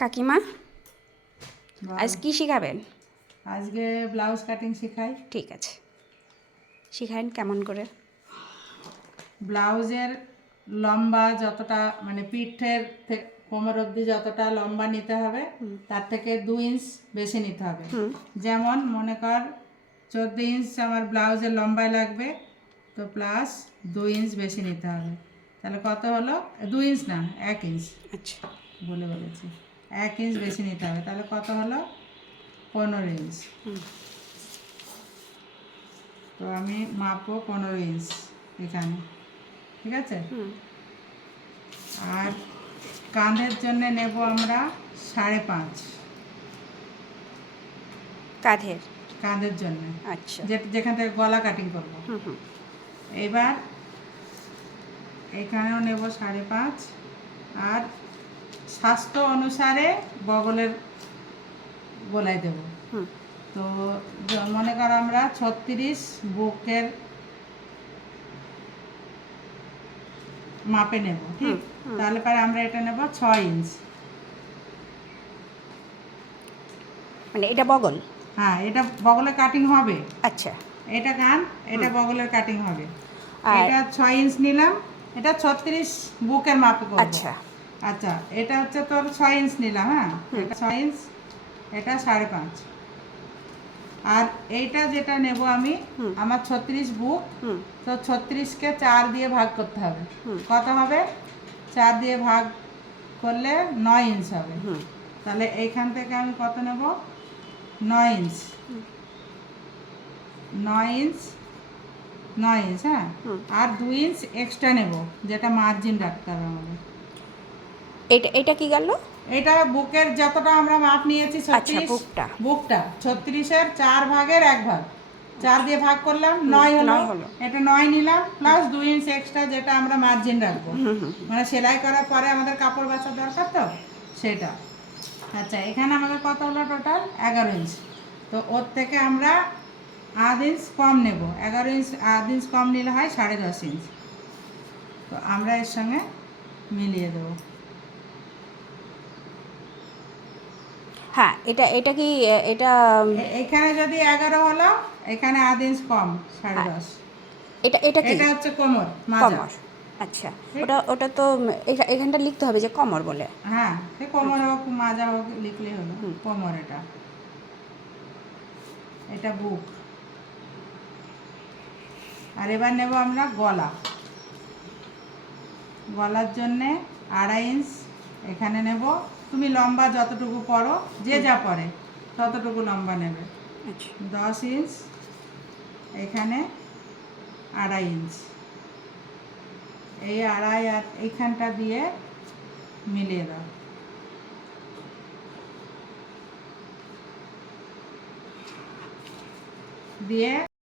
কাকিমা আজ কি শেখাবেন? আজকে ব্লাউজ কাটিং শেখাই। ঠিক আছে, শেখান কেমন করে? ব্লাউজের লম্বা যতটা মানে পিঠের কোমর অবধি যতটা লম্বা নিতে হবে তার থেকে 2 ইঞ্চ বেশি নিতে হবে। যেমন মনে কর 14 ইঞ্চ আমার ব্লাউজের লম্বায় লাগবে, তো প্লাস 2 ইঞ্চ বেশি নিতে হবে। তাহলে কত হলো? 2 ইঞ্চ না, 1 ইঞ্চ। আচ্ছা, বলেছি 1 ইঞ্চ বেশি নিতে হবে। তাহলে কত হলো? 15 ইঞ্চ। তো আমি মাপবো 15 ইঞ্চ এখানে, ঠিক আছে? আর কাঁধের জন্য নেব আমরা 5.5 কাঁধের জন্য। আচ্ছা, যেখান থেকে গলা কাটিং করব। এবার এখানেও নেব 5.5, আর স্বাস্থ্য অনুসারে বগলের গলায় দেব। তো মনে করো আমরা 36 বুকের মাপে নেব, ঠিক? তাহলে পরে আমরা এটা নেব 6 ইঞ্চ। মানে এটা বগল? হ্যাঁ, এটা বগলের কাটিং হবে। আচ্ছা, এটা কান, এটা বগলের কাটিং হবে। আর এটা 6 ইঞ্চ নিলাম, এটা 36 বুকের মাপে করব। আচ্ছা, আচ্ছা, এটা হচ্ছে তোর 6 ইঞ্চ নিলাম। হ্যাঁ, এটা 6 ইঞ্চ, এটা 5.5। আর এইটা যেটা নেব আমি, আমার 36 বুক, তো 36কে 4 দিয়ে ভাগ করতে হবে। কত হবে? 4 দিয়ে ভাগ করলে 9 ইঞ্চ হবে। তাহলে এইখান থেকে আমি কত নেব? 9 ইঞ্চ। 9 inch, 9 inch. হ্যাঁ, আর 2 ইঞ্চ এক্সট্রা নেব, যেটা মার্জিন রাখতে হবে আমাদের। এটা কি গেল? এটা বুকের যতটা আমরা মাপ নিয়েছি 36, বুকটা 36-এর 4 ভাগের 1 ভাগ, 4 দিয়ে ভাগ করলাম, 9 হলো। এটা 9 নিলাম, প্লাস 2 ইঞ্চ এক্সট্রা, যেটা আমরা মার্জিন রাখবো। মানে সেলাই করার পরে আমাদের কাপড় বাঁচার দরকার, তো সেটা। আচ্ছা, এখানে আমাদের কত হলো? Total 11 inch. তো ওর থেকে আমরা আধ ইঞ্চ কম নেব। 11 ইঞ্চ আধ ইঞ্চ কম নিলে হয় 10.5 ইঞ্চ। তো আমরা এর সঙ্গে মিলিয়ে দেবো। হ্যাঁ, এটা কি এটা এখানে যদি 11 হলো, এখানে আধ ইঞ্চ কম, 10.5। এটা কি? এটা হচ্ছে কোমর, মাজা। কমর। আচ্ছা, ওটা তো এখানটা লিখতে হবে যে কমর বলে। হ্যাঁ, সে কোমর হোক মাজা হোক লিখলে হলো কোমর। এটা বুক। আর এবার নেব আমরা গলা। গলার জন্যে 2.5 ইঞ্চ এখানে নেব। তুমি লম্বা যতটুকু পরো, যে যা পরে ততটুকু লম্বা নেবে। 10 ইঞ্চ এখানে, 2.5 ইঞ্চ। এই 2.5 আর এইখানটা দিয়ে মিলিয়ে দাও। দিয়ে